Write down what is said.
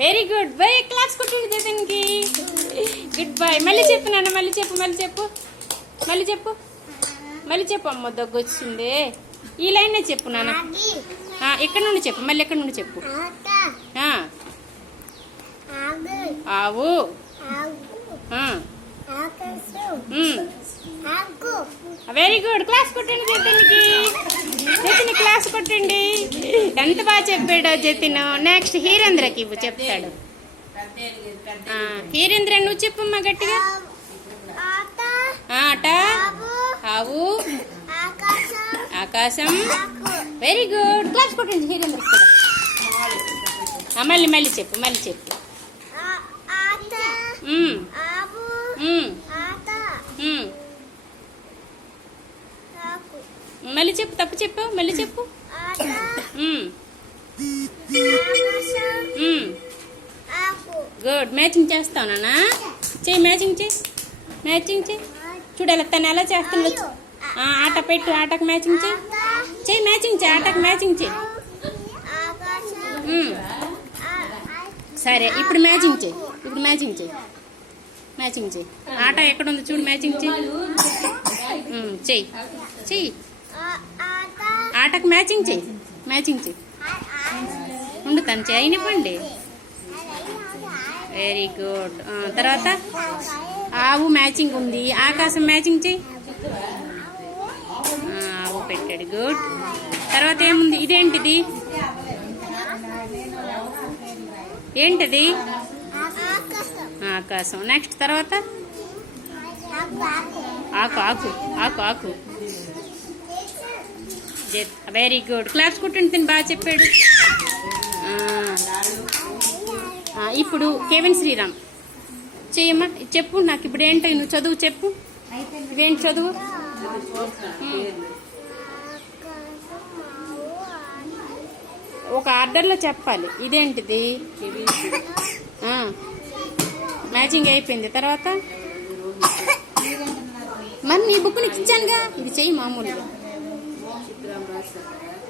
Very good. Very class కొట్టండి జతన్కి. Good bye. మళ్ళీ చెప్పు నాన్న, మళ్ళీ చెప్పు, మళ్ళీ చెప్పు, మళ్ళీ చెప్పు, మళ్ళీ చెప్పు. అమ్మ దగ్గు వచ్చింది. ఈ లైన్ చెప్పు నాన్న. ఎక్కడి నుండి చెప్పు, మళ్ళీ ఎక్కడి నుండి చెప్పు. ఆవు. Very good. క్లాస్ కొట్టండి జతన్కి. జతిన్ క్లాస్ కొట్టండి. ఎంత బాగా చెప్పాడో జతిన్. నెక్స్ట్ హీరేంద్రకి ఇవ్వు, చెప్తాడు. హీరేంద్ర నువ్వు చెప్పమ్మా గట్టిగా. ఆట, ఆవు, ఆకాశం. Very good. క్లాస్ కొట్టండి హీరేంద్ర కూడా. మళ్ళీ మళ్ళీ చెప్పు, మళ్ళీ చెప్పు. మళ్ళీ చెప్పు, తప్పు చెప్పు, మళ్ళీ చెప్పు. గుడ్. మ్యాచింగ్ చేస్తావు నాన్న. చెయ్యి, మ్యాచింగ్ చెయ్యి, మ్యాచింగ్ చెయ్యి. చూడాలి తను ఎలా చేస్తుండొచ్చు. ఆట పెట్టు, ఆటకు మ్యాచింగ్ చెయ్యి, చెయ్యి మ్యాచింగ్ చెయ్యి, ఆటకు మ్యాచింగ్ చెయ్యి. సరే ఇప్పుడు మ్యాచింగ్ చెయ్యి, ఇప్పుడు మ్యాచింగ్ చెయ్యి, మ్యాచింగ్ చెయ్యి. ఆట ఎక్కడ ఉంది చూడు, మ్యాచింగ్ చెయ్యి, చెయ్యి, చెయ్యి. ఆటకు మ్యాచింగ్ చెయ్యి, మ్యాచింగ్ చెయ్యి. ఉండు తను చేయనివ్వండి. Very good. తర్వాత ఆవు మ్యాచింగ్ ఉంది, ఆకాశం మ్యాచింగ్ చెయ్యి. ఆవు పెట్టాడు. గుడ్. తర్వాత ఏముంది, ఇదేంటిది, ఏంటిది? ఆకాశం. నెక్స్ట్ తర్వాత ఆకు, ఆకు, ఆకు, ఆకు. Very good. క్లాప్స్ కొట్టండి, తిని బాగా చెప్పాడు. ఇప్పుడు కేవన్ శ్రీరామ్ చెయ్యమ్మా, చెప్పు నాకు. ఇప్పుడు ఏంటో నువ్వు చదువు, చెప్పు. ఇదేంటి చదువు? ఒక ఆర్డర్లో చెప్పాలి. ఇదేంటిది? మ్యాచింగ్ అయిపోయింది. తర్వాత మరి నీ బుక్ నీకు ఇచ్చానుగా, ఇది చెయ్యి మామూలుగా.